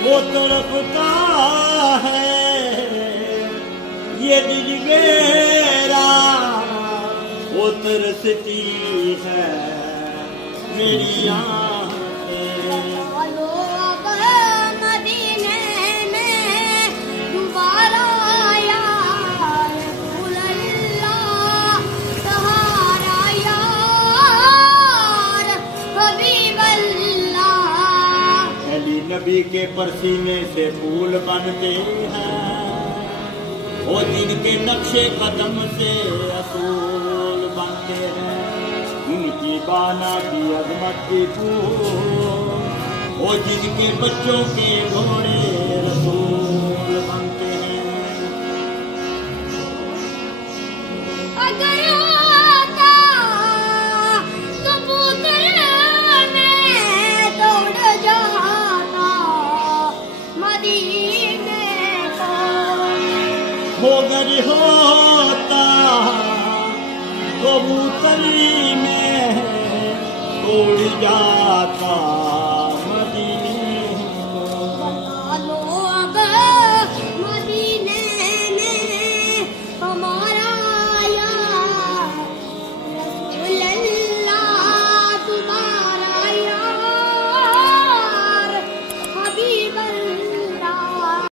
वो तड़पता है ये दिल मेरा, वो तरसती है मेरी आँखें। चलो अब मदीने में दोबारा या रसूल अल्लाह, सहारा या हबीब अल्लाह। अली नबी के परसीने से फूल बनते हैं, वो जिनके नक्शे कदम से असूल बनते हैं। उनकी बाना की अजमत की फूल, वो जिनके बच्चों के घोड़े रसूल बनते हैं। अगर होता कबूतर में दौड़ जाता मदीने को, होगर होता कबूतरी में उड़ जाता